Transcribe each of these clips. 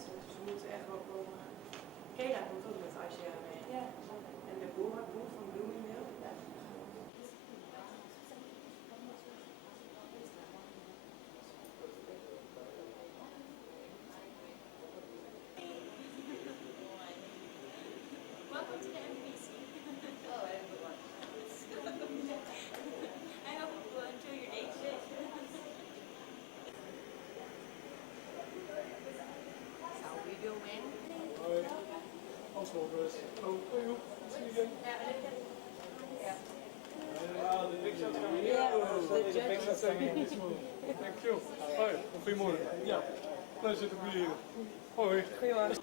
plaatsen. Dus we moeten echt wel komen. Kela komt ook met ICR mee. Ja. En de boer van Bloomingdale. Ja. Welcome to the MDBC. Oh, everyone. I hope you will enjoy your day today. How we doing? Hi. Householders. Oh, hey, Joep. See you again. Yeah. The picture's coming in. The picture's coming in this morning. Thank you. Hoi, goedemorgen. Ja, pleasure to be here. Hoi. Goedemorgen.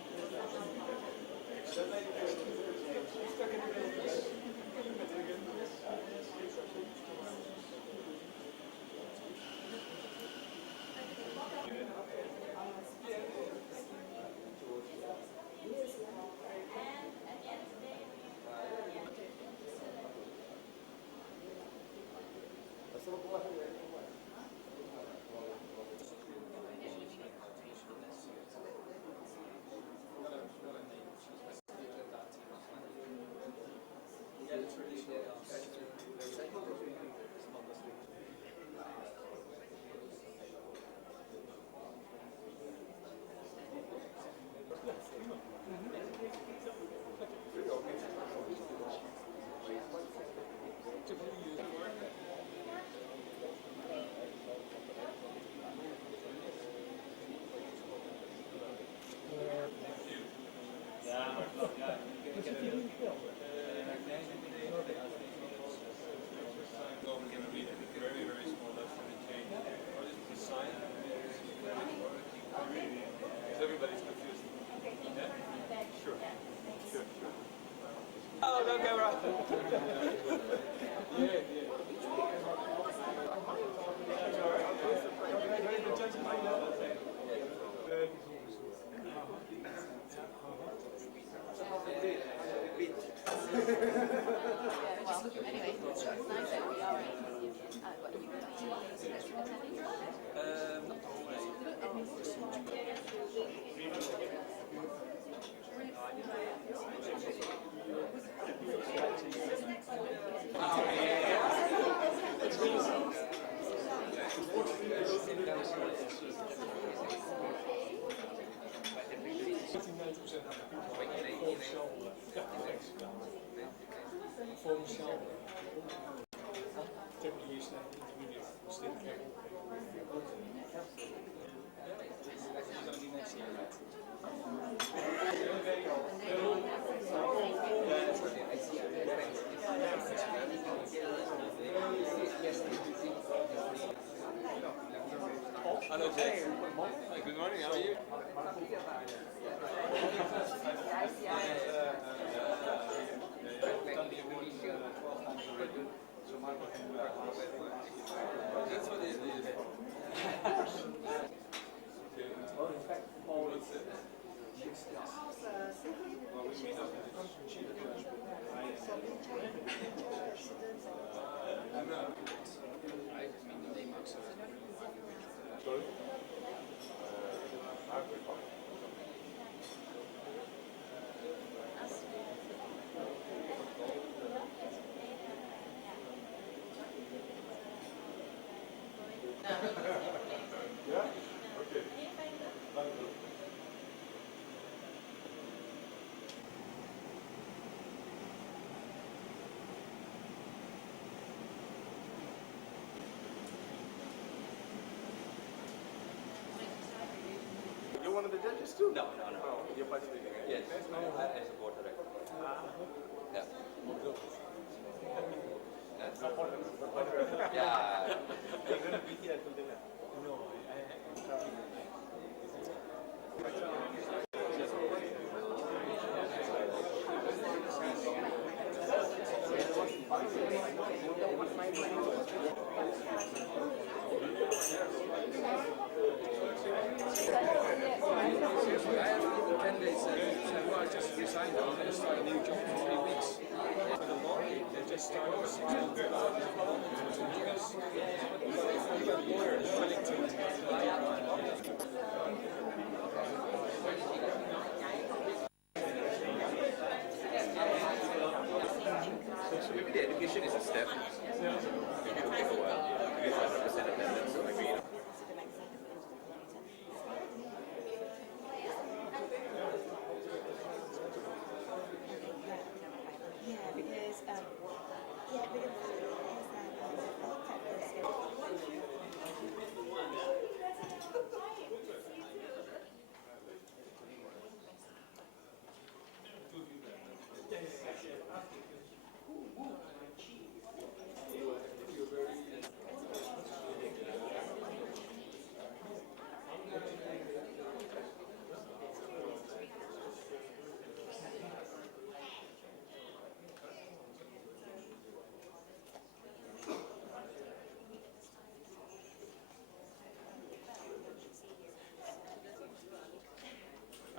Everybody's confused. Yeah? Sure. Sure. Oh, no camera. Well, anyway, it's nice that we are what you attending? Voor mezelf. Typically is that intermediate still careful. Hello, Jake. Hi, good morning. How are you? That's what it is. Well, in fact, all it's Sorry? Yeah? Okay. Thank you. You're one of the judges too? No. Oh, you're participating? Yes, I support the record. Yeah. Yeah. You're going to be here till dinner? No, I'm traveling. I have 10 days so I just resigned. I'm going to start a new job in 3 weeks. For the law, they just started 6 months ago. Lawyers willing to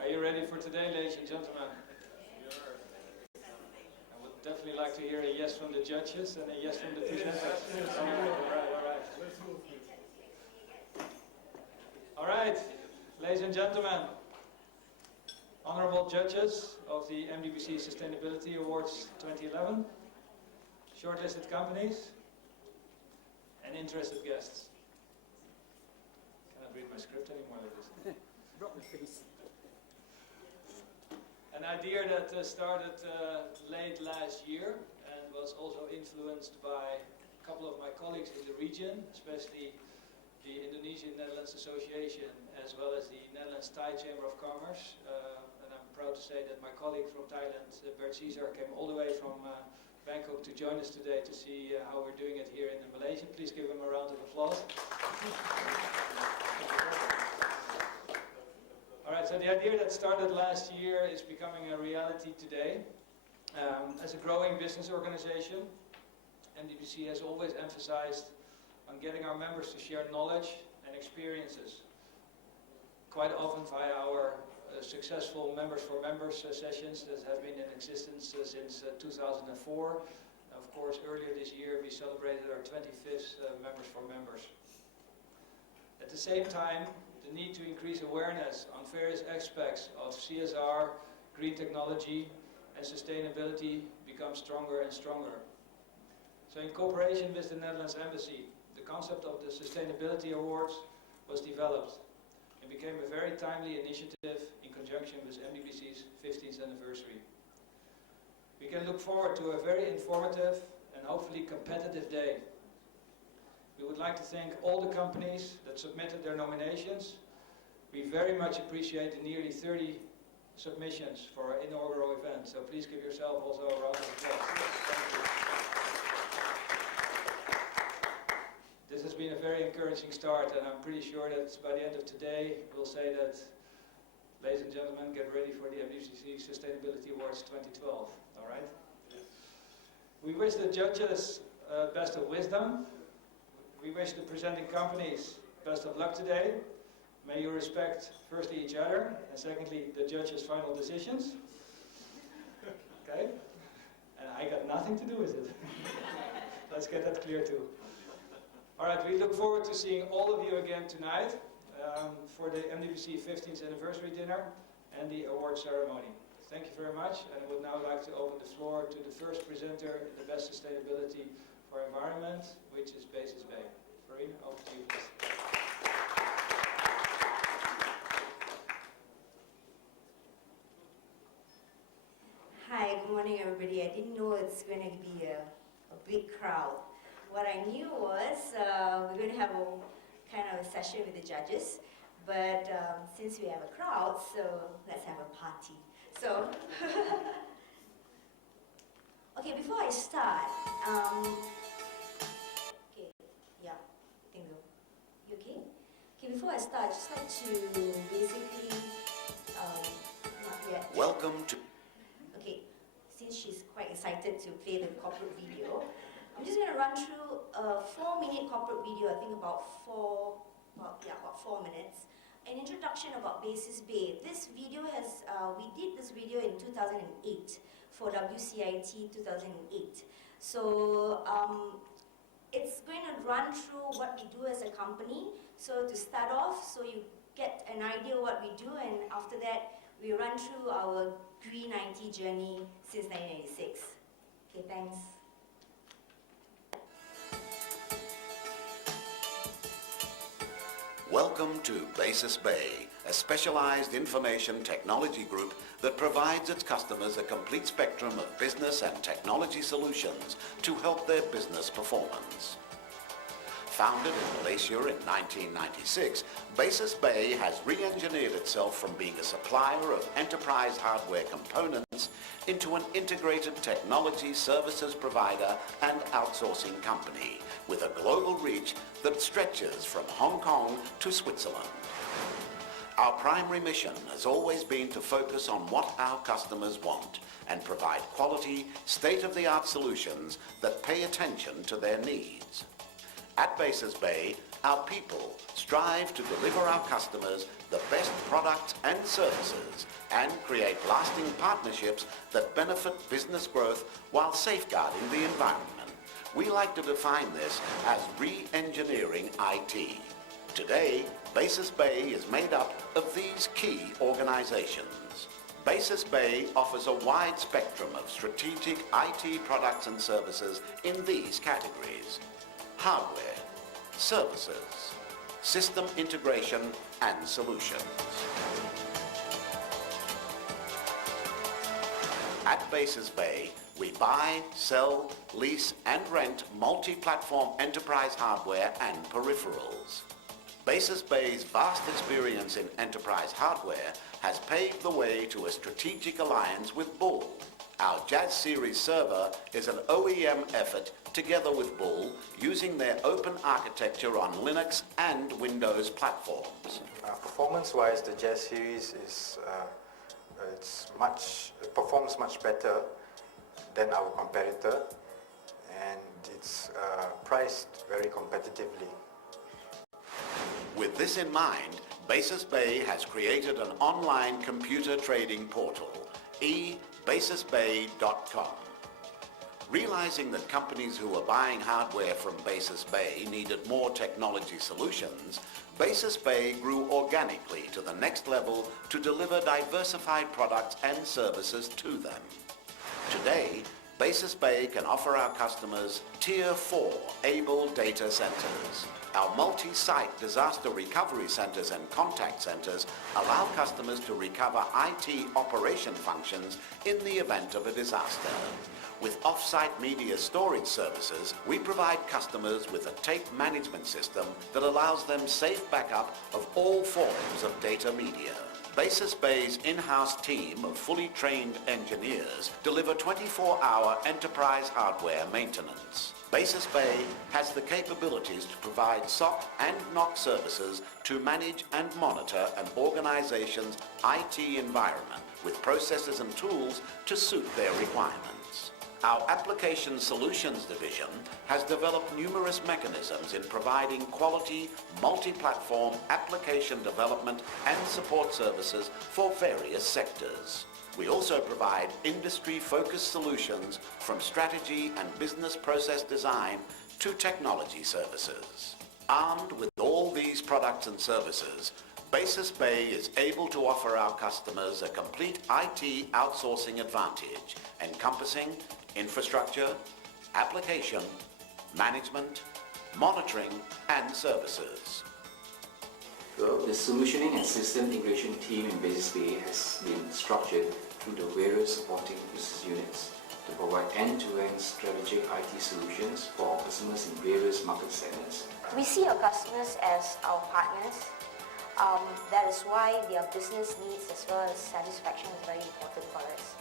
Are you ready for today, ladies and gentlemen? I would definitely like to hear a yes from the judges and a yes from the presenters. All right, ladies and gentlemen, honorable judges of the MDBC Sustainability Awards 2011, shortlisted companies, and interested guests. Cannot read my script anymore like this. Drop the face. An idea that started late last year and was also influenced by a couple of my colleagues in the region, especially the Indonesian Netherlands Association as well as the Netherlands Thai Chamber of Commerce. And I'm proud to say that my colleague from Thailand, Bert Caesar, came all the way from Bangkok to join us today to see how we're doing it here in Malaysia. Please give him a round of applause. Alright, so the idea that started last year is becoming a reality today. As a growing business organization, MDBC has always emphasized on getting our members to share knowledge and experiences. Quite often via our successful Members for Members sessions that have been in existence since 2004. Of course, earlier this year we celebrated our 25th Members for Members. At the same time, the need to increase awareness on various aspects of CSR, green technology and sustainability becomes stronger and stronger. So in cooperation with the Netherlands Embassy, the concept of the Sustainability Awards was developed and became a very timely initiative in conjunction with MDBC's 15th anniversary. We can look forward to a very informative and hopefully competitive day. We would like to thank all the companies that submitted their nominations. We very much appreciate the nearly 30 submissions for our inaugural event, so please give yourself also a round of applause. Thank you. This has been a very encouraging start, and I'm pretty sure that by the end of today we'll say that, ladies and gentlemen, get ready for the MDBC Sustainability Awards 2012, all right? We wish the judges best of wisdom. We wish the presenting companies best of luck today. May you respect firstly each other and secondly the judges' final decisions. Okay? And I got nothing to do with it. Let's get that clear too. Alright, we look forward to seeing all of you again tonight for the MDBC 15th anniversary dinner and the award ceremony. Thank you very much, and I would now like to open the floor to the first presenter in the Best Sustainability for Environment, which is Basis Bay. Farine, over to you, please. Hi, good morning everybody. I didn't know it's going to be a big crowd. What I knew was we're going to have a kind of a session with the judges, but since we have a crowd, so let's have a party. So, okay, before I start, okay, yeah, I think so. You okay? Okay, before I start, I'd just like to basically, not yet. Welcome to... Okay, since she's quite excited to play the corporate video, I'm just going to run through a 4-minute corporate video, I think about 4 minutes. An introduction about Basis Bay. This video has, we did this video in 2008 for WCIT 2008. So it's going to run through what we do as a company. So to start off, so you get an idea what we do, and after that, we run through our green IT journey since 1996. Okay, thanks. Welcome to Basis Bay, a specialized information technology group that provides its customers a complete spectrum of business and technology solutions to help their business performance. Founded in Malaysia in 1996, Basis Bay has re-engineered itself from being a supplier of enterprise hardware components into an integrated technology services provider and outsourcing company with a global reach that stretches from Hong Kong to Switzerland. Our primary mission has always been to focus on what our customers want and provide quality, state-of-the-art solutions that pay attention to their needs. At Basis Bay, our people strive to deliver our customers the best products and services and create lasting partnerships that benefit business growth while safeguarding the environment. We like to define this as re-engineering IT. Today, Basis Bay is made up of these key organizations. Basis Bay offers a wide spectrum of strategic IT products and services in these categories: hardware, services, system integration and solutions. At Basis Bay, we buy, sell, lease and rent multi-platform enterprise hardware and peripherals. Basis Bay's vast experience in enterprise hardware has paved the way to a strategic alliance with Bull. Our Jazz Series server is an OEM effort together with Bull, using their open architecture on Linux and Windows platforms. Performance-wise, the Jazz Series is it performs much better than our competitor, and it's priced very competitively. With this in mind, Basis Bay has created an online computer trading portal, ebasisbay.com. Realizing that companies who were buying hardware from Basis Bay needed more technology solutions, Basis Bay grew organically to the next level to deliver diversified products and services to them. Today, Basis Bay can offer our customers Tier 4 able data centers. Our multi-site disaster recovery centers and contact centers allow customers to recover IT operation functions in the event of a disaster. With off-site media storage services, we provide customers with a tape management system that allows them safe backup of all forms of data media. Basis Bay's in-house team of fully trained engineers deliver 24-hour enterprise hardware maintenance. Basis Bay has the capabilities to provide SOC and NOC services to manage and monitor an organization's IT environment with processes and tools to suit their requirements. Our Application Solutions division has developed numerous mechanisms in providing quality, multi-platform application development and support services for various sectors. We also provide industry-focused solutions from strategy and business process design to technology services. Armed with all these products and services, Basis Bay is able to offer our customers a complete IT outsourcing advantage, encompassing infrastructure, application, management, monitoring, and services. Well, the solutioning and system integration team in Basis Bay has been structured through the various supporting business units to provide end-to-end strategic IT solutions for our customers in various market segments. We see our customers as our partners. That is why their business needs as well as satisfaction is very important for us.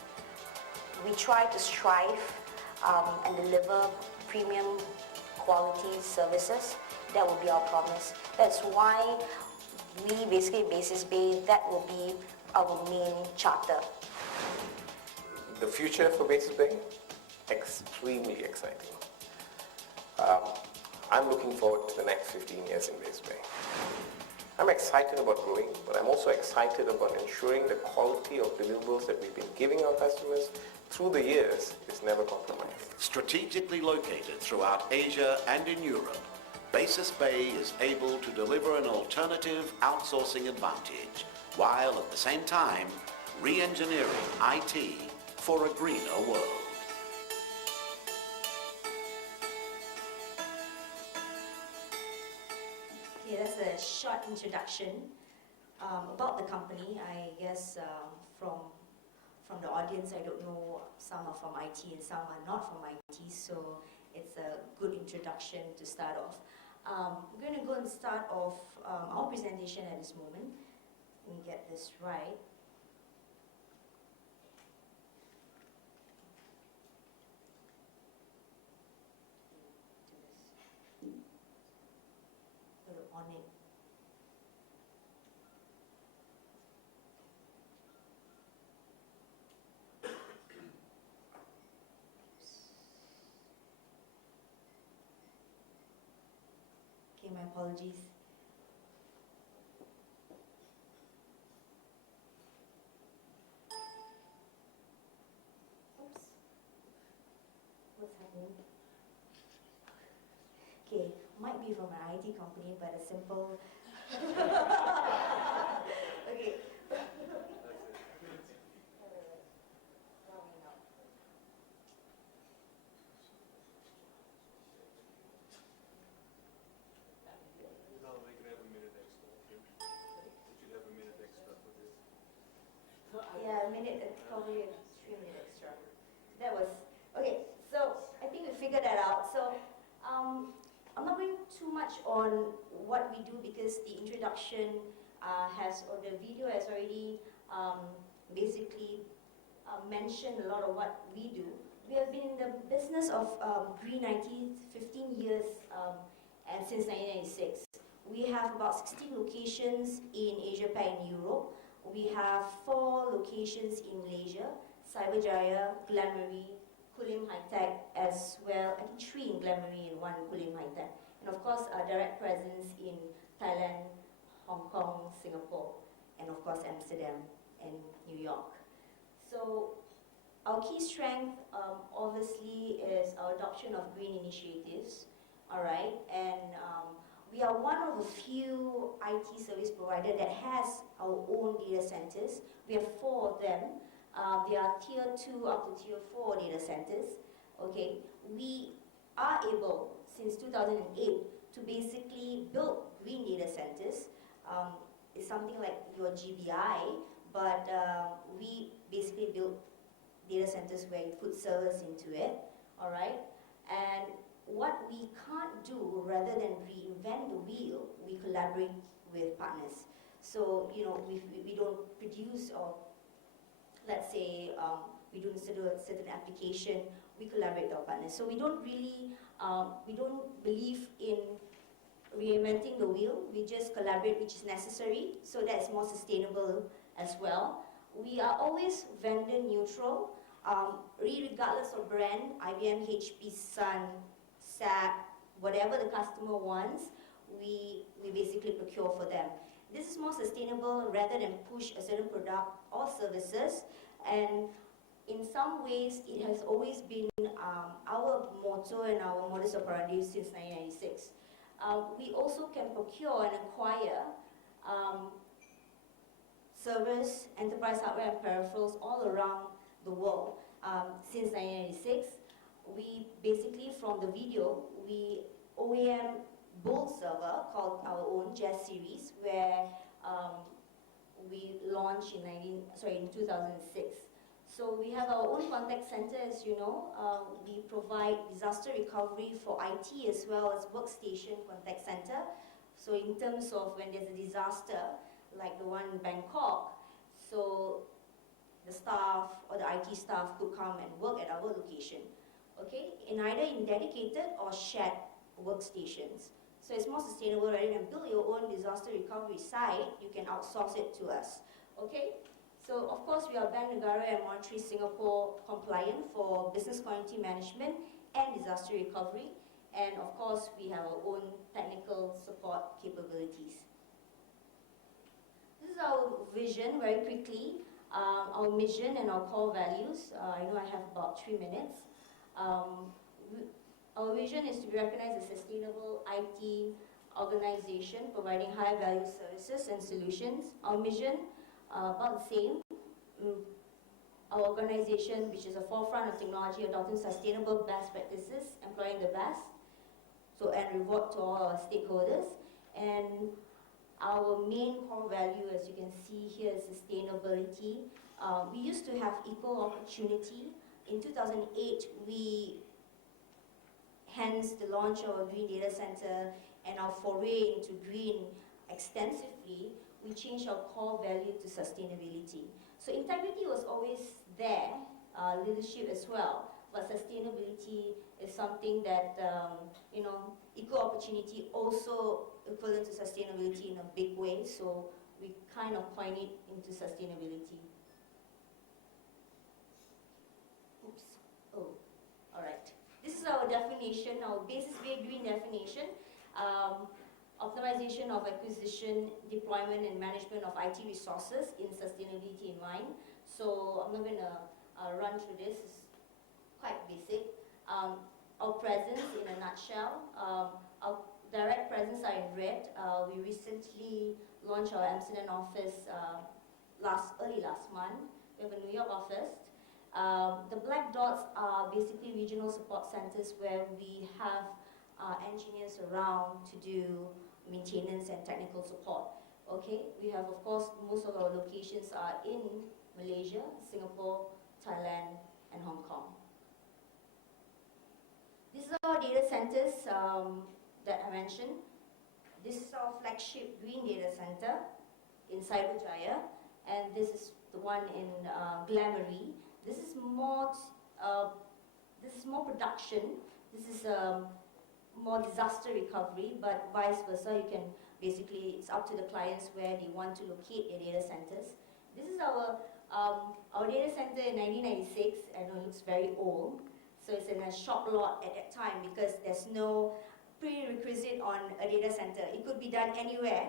We try to strive and deliver premium quality services. That will be our promise. That's why we basically, Basis Bay, that will be our main charter. The future for Basis Bay? Extremely exciting. I'm looking forward to the next 15 years in Basis Bay. I'm excited about growing, but I'm also excited about ensuring the quality of deliverables that we've been giving our customers through the years is never compromised. Strategically located throughout Asia and in Europe, Basis Bay is able to deliver an alternative outsourcing advantage, while at the same time re-engineering IT for a greener world. Yeah, that's a short introduction about the company. I guess from the audience, I don't know, some are from IT and some are not from IT, so it's a good introduction to start off. We're going to go and start off our presentation at this moment. Let me get this right. Put it on it. Okay, my apologies. Oops. What's happening? Okay, might be from an IT company, but a simple... Okay. No, they can have a minute extra. You should have a minute extra for this. Yeah, a minute, probably 3 minutes extra. That was, okay, so I think we figured that out. So I'm not going too much on what we do because the introduction or the video has already basically mentioned a lot of what we do. We have been in the business of green IT 15 years and since 1996. We have about 16 locations in Asia Pac and Europe. We have 4 locations in Malaysia, Cyberjaya, Glenmarie, Kulim High Tech, as well, I think 3 in Glenmarie and 1 in Kulim High Tech. And of course, our direct presence in Thailand, Hong Kong, Singapore, and of course Amsterdam and New York. So our key strength obviously is our adoption of green initiatives, all right? And we are one of the few IT service provider that has our own data centers. We have 4 of them. They are tier 2 up to tier 4 data centers. Okay, we are able since 2008 to basically build green data centers. It's something like your GBI, but we basically build data centers where you put servers into it. All right, and what we can't do, rather than reinvent the wheel, we collaborate with partners. So, you know, we don't produce, or let's say we do a certain application, we collaborate with our partners. So we don't really, we don't believe in reinventing the wheel, we just collaborate which is necessary, so that's more sustainable as well. We are always vendor neutral, regardless of brand, IBM, HP, Sun, SAP, whatever the customer wants, we basically procure for them. This is more sustainable rather than push a certain product or services, and in some ways it has always been our motto and our modus operandi since 1996. We also can procure and acquire servers, enterprise hardware and peripherals all around the world. Since 1996, we basically, from the video, we OEM build server called our own Jazz series, where we launched in 2006. So we have our own contact center, as you know. We provide disaster recovery for IT as well as workstation contact center. So in terms of when there's a disaster, like the one in Bangkok, so the staff or the IT staff could come and work at our location, okay? Either in dedicated or shared workstations. So it's more sustainable. Rather than build your own disaster recovery site, you can outsource it to us, okay? So of course we are Bank Negara and Monetary Singapore compliant for business continuity management and disaster recovery. And of course we have our own technical support capabilities. This is our vision very quickly. Our mission and our core values. I know I have about 3 minutes. Our vision is to be recognized as a sustainable IT organization providing high value services and solutions. Our mission, about the same. Our organization, which is a forefront of technology, adopting sustainable best practices, employing the best, so and reward to all our stakeholders. And Our main core value, as you can see here, is sustainability. We used to have equal opportunity. In 2008, we, hence the launch of our Green Data Center and our foray into green extensively, we changed our core value to sustainability. So integrity was always there, leadership as well, but sustainability is something that, equal opportunity also equivalent to sustainability in a big way, so we kind of coin it into sustainability. Oops. Oh, all right. This is our definition, our basis bay green definition. Optimization of acquisition, deployment and management of IT resources in sustainability in mind. So I'm not going to run through this, it's quite basic. Our presence in a nutshell, our direct presence are in red. We recently launched our Amsterdam office early last month. We have a New York office. The black dots are basically regional support centers where we have engineers around to do maintenance and technical support. Okay, we have, of course, most of our locations are in Malaysia, Singapore, Thailand, and Hong Kong. These are our data centers that I mentioned. This is our flagship Green Data Center in Cyberjaya, and this is the one in Glamory. This is more production. This is more disaster recovery, but vice versa. You can basically, it's up to the clients where they want to locate their data centers. This is our data center in 1996, and it looks very old. So it's in a shop lot at that time because there's no prerequisite on a data center. It could be done anywhere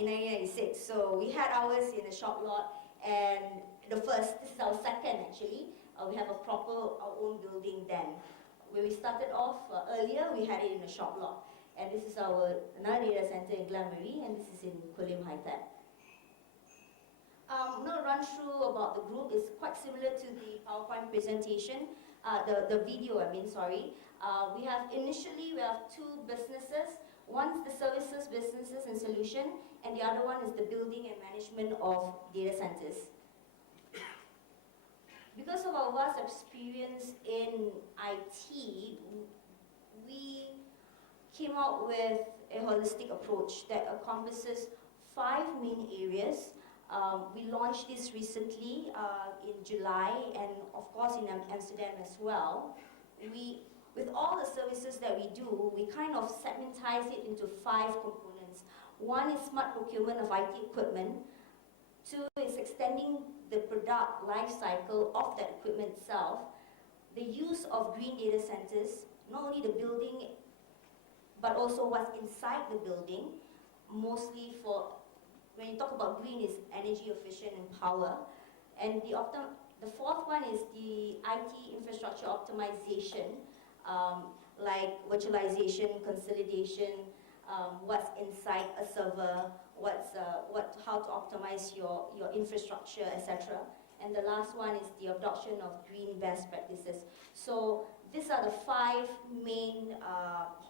in 1996. So we had ours in a shop lot, and this is our second actually. We have our own building then. When we started off earlier, we had it in a shop lot. And this is another data center in Glamory, and this is in Kulim High Tech. I'm going to run through about the group. It's quite similar to the PowerPoint presentation, the video, sorry. We have two businesses. One's the services, businesses and solution, and the other one is the building and management of data centers. Because of our vast experience in IT, we came out with a holistic approach that encompasses 5 main areas. We launched this recently in July, and of course in Amsterdam as well. With all the services that we do, we kind of segmentize it into 5 components. One is smart procurement of IT equipment. 2 is extending the product life cycle of that equipment itself. The use of green data centers, not only the building, but also what's inside the building. Mostly when you talk about green, is energy efficient and power. And the 4th one is the IT infrastructure optimization, like virtualization, consolidation, what's inside a server, how to optimize your infrastructure, etc. And the last one is the adoption of green best practices. So these are the 5 main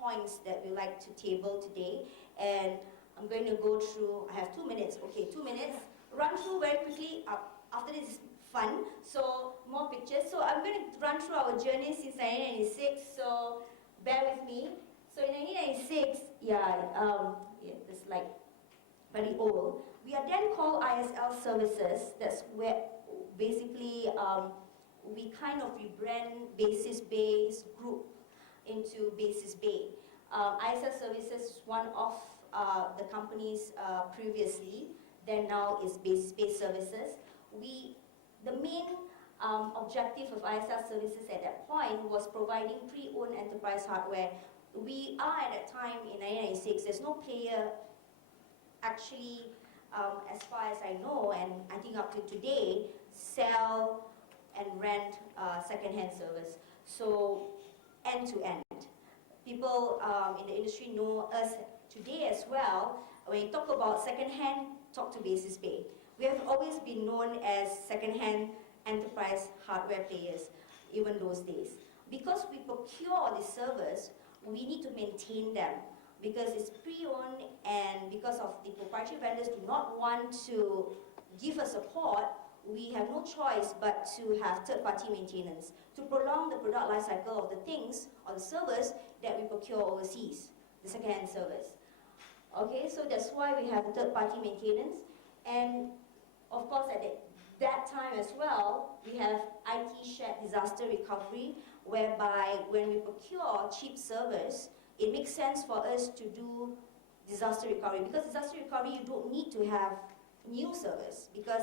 points that we like to table today. And I'm going to go through, I have 2 minutes, okay, 2 minutes. Run through very quickly, after this is fun, so more pictures. So I'm going to run through our journey since 1996, so bear with me. So in 1996, it's like very old. We are then called ISL Services. That's where basically we kind of rebrand Basis Bay's group into Basis Bay. ISL Services is one of the companies previously, then now is Basis Bay Services. The main objective of ISL Services at that point was providing pre-owned enterprise hardware. We are at that time in 1996, there's no player actually, as far as I know, and I think up to today, sell and rent second-hand servers. So end to end. People in the industry know us today as well. When you talk about second-hand, talk to Basis Bay. We have always been known as second-hand enterprise hardware players, even those days. Because we procure the servers, we need to maintain them. because it's pre-owned and because of the proprietary vendors do not want to give us support, we have no choice but to have third-party maintenance to prolong the product life cycle of the things or the servers that we procure overseas, the second-hand servers. Okay, so that's why we have the third-party maintenance, and of course at that time as well, we have IT shared disaster recovery, whereby when we procure cheap servers, it makes sense for us to do disaster recovery, because disaster recovery you don't need to have new servers, because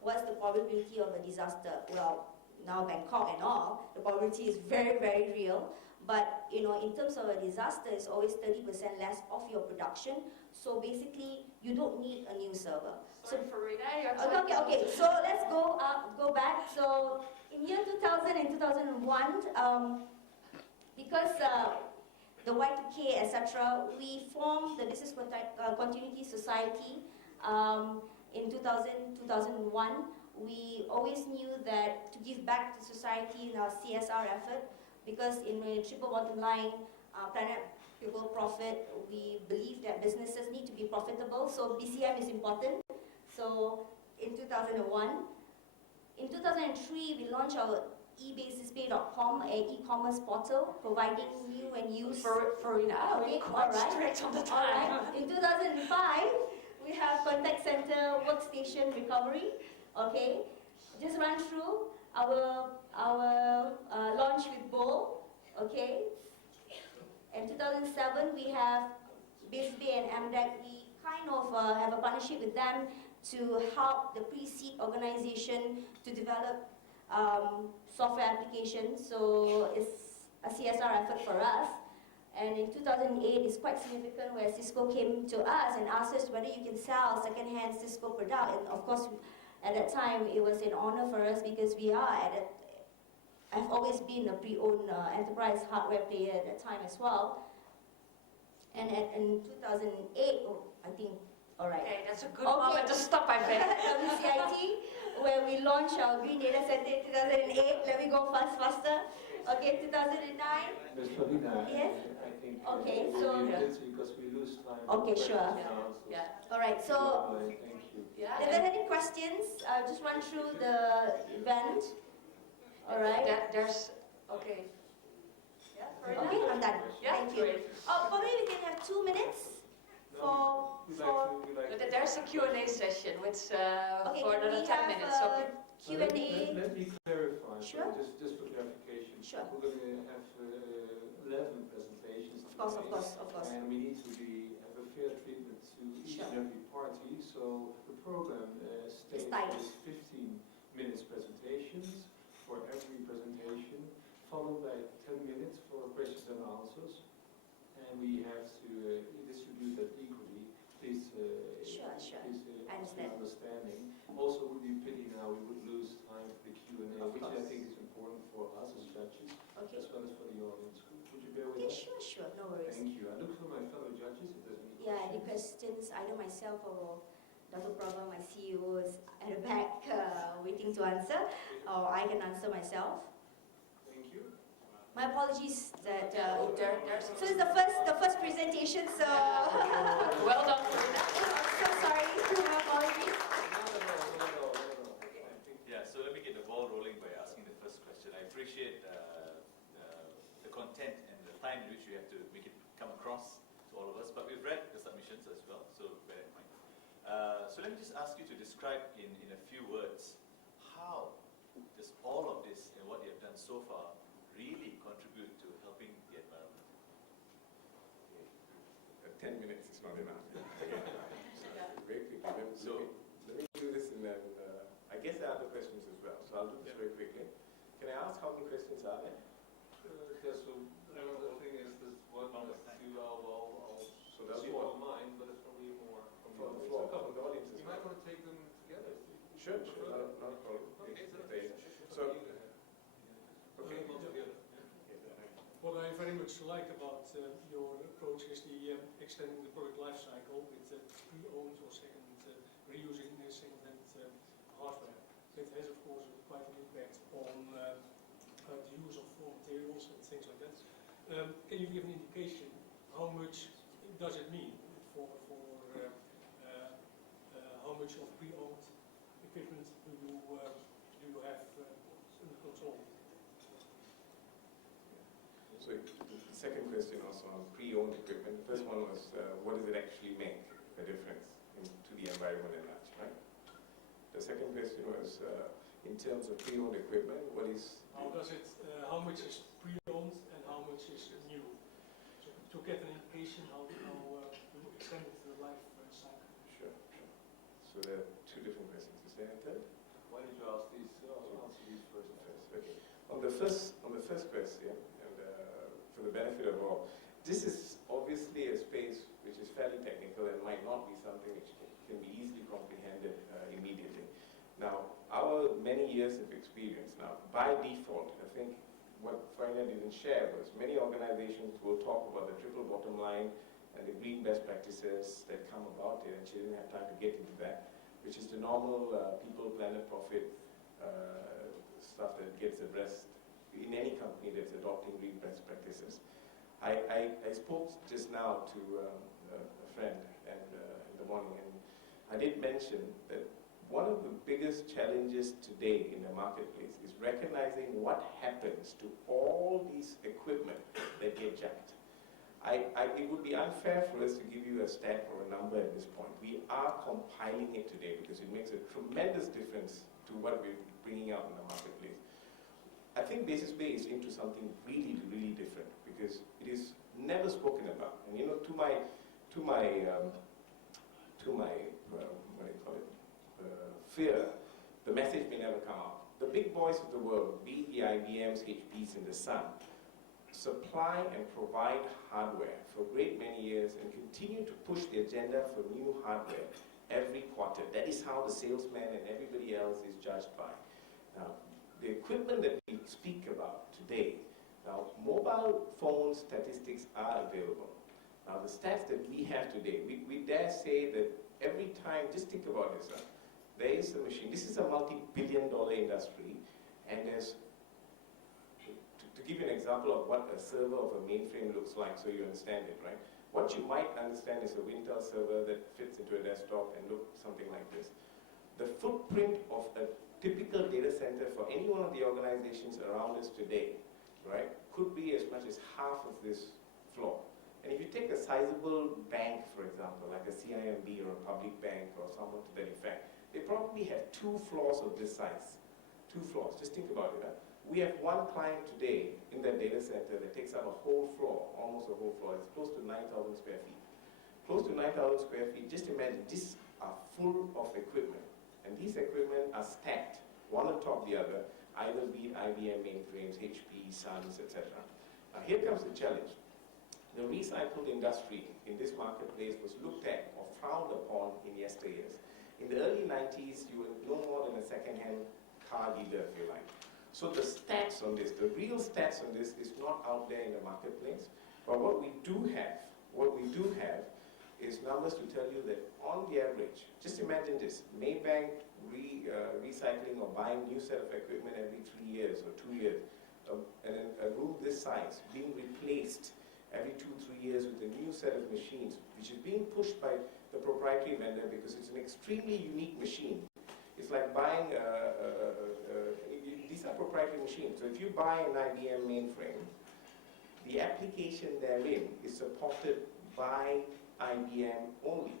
what's the probability of a disaster? Well, now Bangkok and all, the probability is very, very real. But in terms of a disaster, it's always 30% less of your production. So basically, you don't need a new server. Sorry, Farida, your time. Okay. So let's go back. So in year 2000 and 2001, because the Y2K, etc., we formed the Business Continuity Society. In 2000, 2001, we always knew that to give back to society in our CSR effort, because in a triple bottom line, planet, people, profit, we believe that businesses need to be profitable, so BCM is important. So in 2001, in 2003, we launched our ebasispay.com, an e-commerce portal providing new and used. Farida, okay, quite strict on the time. All right. In 2005, we have contact center workstation recovery. Okay, just run through our launch with Bowl. Okay, in 2007 we have BSB and MDEC. We kind of have a partnership with them to help the pre-seed organization to develop software applications. So it's a CSR effort for us. And in 2008, it's quite significant where Cisco came to us and asked us whether you can sell second-hand Cisco product. And of course, at that time, it was an honor for us because I've always been a pre-owned enterprise hardware player at that time as well. And in 2008, I think, all right. Okay, that's a good moment to stop, I think. WCIT, where we launched our Green Data Center in 2008. Let me go faster. Okay, 2009. Ms. Farida, Yes? I think Okay, so because we lose time. Okay, sure. Yeah. all right, so Thank you. Yeah. if there's any questions, I'll just run through the event. All right. There's, okay. Yeah, Farida? Okay, I'm done. Yeah, Thank you. great. Probably we can have 2 minutes for. But there's a Q&A session, which Okay, for can another we 10 have minutes. So Q&A? Let me clarify, Sure. just for clarification. Sure. We're going to have 11 presentations. Of course. And we need to have a fair treatment to each Sure. and every party. So the program states tight. is 15 minutes presentations for every presentation, followed by 10 minutes for questions and answers. And we have to distribute that equally. Please, Sure. please I understand. understanding. Also, it would be pity now we would lose time for the Q&A, Of which I course. think is important for us as judges, Okay. as well as for the audience. Would you bear with Okay, that? sure. No worries. Thank you. I look for my fellow judges if there's any Yeah, the questions. questions, either myself or Dr. Prabha, my CEO, is at the back waiting to answer, or I can answer myself. Thank you. My apologies that there's so it's the first presentation, so well done, Farida. I'm so sorry. My apologies. Yeah, so let me get the ball rolling by asking the first question. I appreciate the content and the time in which you have to make it come across to all of us, but we've read the submissions as well, so bear in mind. So let me just ask you to describe in a few words, how does all of this and what you have done so far really contribute to helping the environment? 10 minutes is not enough. Very quickly. Let me do this in I guess there are other questions as well, so I'll do this very quickly. Can I ask how many questions are there? Yeah, so the thing is, this one is 2 I'll So that's see what? on mine, but it's probably more from From the the floor, audience. from the audience as You well. might want to take them together. Sure, not a problem. So, okay. What I very much like about your approach is the extending the product life cycle with pre-owned or reusing second-hand hardware. It has, of course, quite an impact on the use of raw materials and things like that. Can you give an indication how much does it mean for how much of pre-owned equipment do you have under control? So the second question also on pre-owned equipment. The first one was what does it actually make a difference to the environment at large, right? The second question was in terms of pre-owned equipment, what is... How much is pre-owned and how much is new? So to get an indication how to extend it to the life cycle. Sure. So there are two different questions. Is there a third? Why did you ask these? I'll answer these first. Okay. On the first question, and for the benefit of all, this is obviously a space which is fairly technical and might not be something which can be easily comprehended immediately. Now, our many years of experience now, by default, I think what Freina didn't share was many organizations will talk about the triple bottom line and the green best practices that come about it, and she didn't have time to get into that, which is the normal people, planet, profit stuff that gets addressed in any company that's adopting green best practices. I spoke just now to a friend and in the morning, and I did mention that one of the biggest challenges today in the marketplace is recognizing what happens to all these equipment that get jacked. It would be unfair for us to give you a stat or a number at this point. We are compiling it today because it makes a tremendous difference to what we're bringing out in the marketplace. I think Basis Bay is into something really, really different because it is never spoken about. And you know, to my what do you call it? Fear, the message may never come out. The big boys of the world, be the IBMs, HPs, and the Sun, supply and provide hardware for a great many years and continue to push the agenda for new hardware every quarter. That is how the salesman and everybody else is judged by. Now, the equipment that we speak about today, now mobile phone statistics are available. Now the stats that we have today, we dare say that every time, just think about this, there is a machine. This is a multi-billion-dollar industry, and there's, to give you an example of what a server of a mainframe looks like so you understand it, right? What you might understand is a Wintel server that fits into a desktop and looks something like this. The footprint of a typical data center for any one of the organizations around us today, right, could be as much as half of this floor. And if you take a sizable bank, for example, like a CIMB or a public bank or someone to that effect, they probably have 2 floors of this size. 2 floors, just think about it. Huh? We have one client today in that data center that takes up a whole floor, almost a whole floor. It's close to 9,000 square feet. Close to 9,000 square feet, just imagine, these are full of equipment. And these equipment are stacked, one on top of the other, either be IBM mainframes, HP, Suns, etc. Now here comes the challenge. The recycled industry in this marketplace was looked at or frowned upon in yesteryears. In the early 90s, you were no more than a second-hand car dealer, if you like. So the stats on this, the real stats on this is not out there in the marketplace. But what we do have is numbers to tell you that on the average, just imagine this, Maybank recycling or buying new set of equipment every 3 years or 2 years, and a room this size being replaced every 2-3 years with a new set of machines, which is being pushed by the proprietary vendor because it's an extremely unique machine. It's like buying, these are proprietary machines. So if you buy an IBM mainframe, the application therein is supported by IBM only.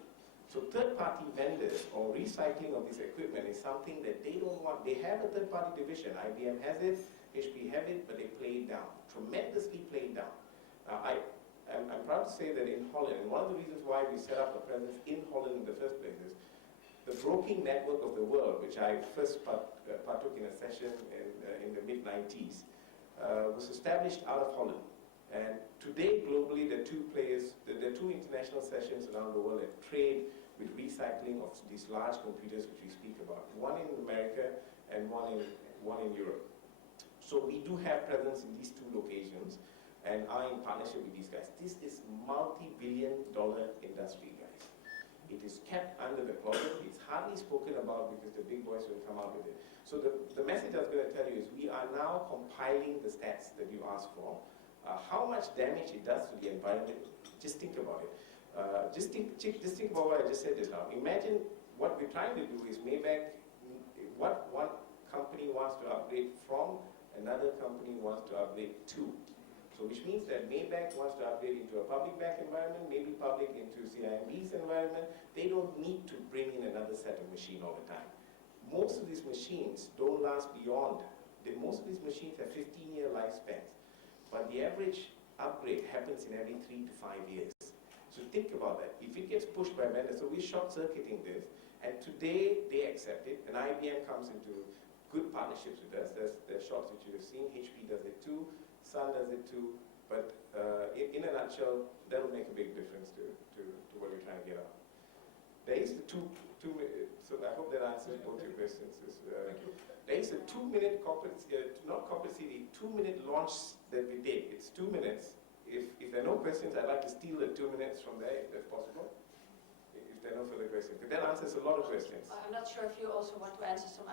So third-party vendors or recycling of this equipment is something that they don't want. They have a third-party division. IBM has it, HP have it, but they play it down, tremendously played down. Now, I'm proud to say that in Holland, and one of the reasons why we set up a presence in Holland in the first place is the broking network of the world, which I first partook in a session in the mid-90s, was established out of Holland. And today, globally, there are 2 players, there are 2 international sessions around the world that trade with recycling of these large computers which we speak about. One in America and one in Europe. So we do have presence in these 2 locations and are in partnership with these guys. This is multi-billion-dollar industry, guys. It is kept under the closet. It's hardly spoken about because the big boys will come out with it. So the message I was going to tell you is we are now compiling the stats that you asked for. How much damage it does to the environment, just think about it. Just think about what I just said just now. Imagine what we're trying to do is Maybach, what one company wants to upgrade from, another company wants to upgrade to. So which means that Maybach wants to upgrade into a public bank environment, maybe public into CIMB's environment. They don't need to bring in another set of machine all the time. Most of these machines don't last beyond, most of these machines have 15-year lifespans. But the average upgrade happens in every 3 to 5 years. So think about that. If it gets pushed by vendors, so we're short-circuiting this, and today they accept it, and IBM comes into good partnerships with us. There's shops which you have seen, HP does it too, Sun does it too, but in a nutshell, that will make a big difference to what we're trying to get out. There is the so I hope that answers both your questions. There is a 2-minute corporate, not corporate CD, 2-minute launch that we did. It's 2 minutes. If there are no questions, I'd like to steal the 2 minutes from there, if that's possible. If there are no further questions. But that answers a lot of questions. I'm not sure if you also want to answer some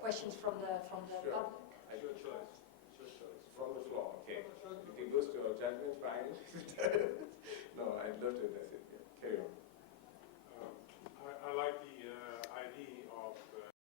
questions from the Sure. public. I do a choice. From the floor, okay. If it goes to our judgment, fine. No, I'd love to address it. Yeah. Carry on.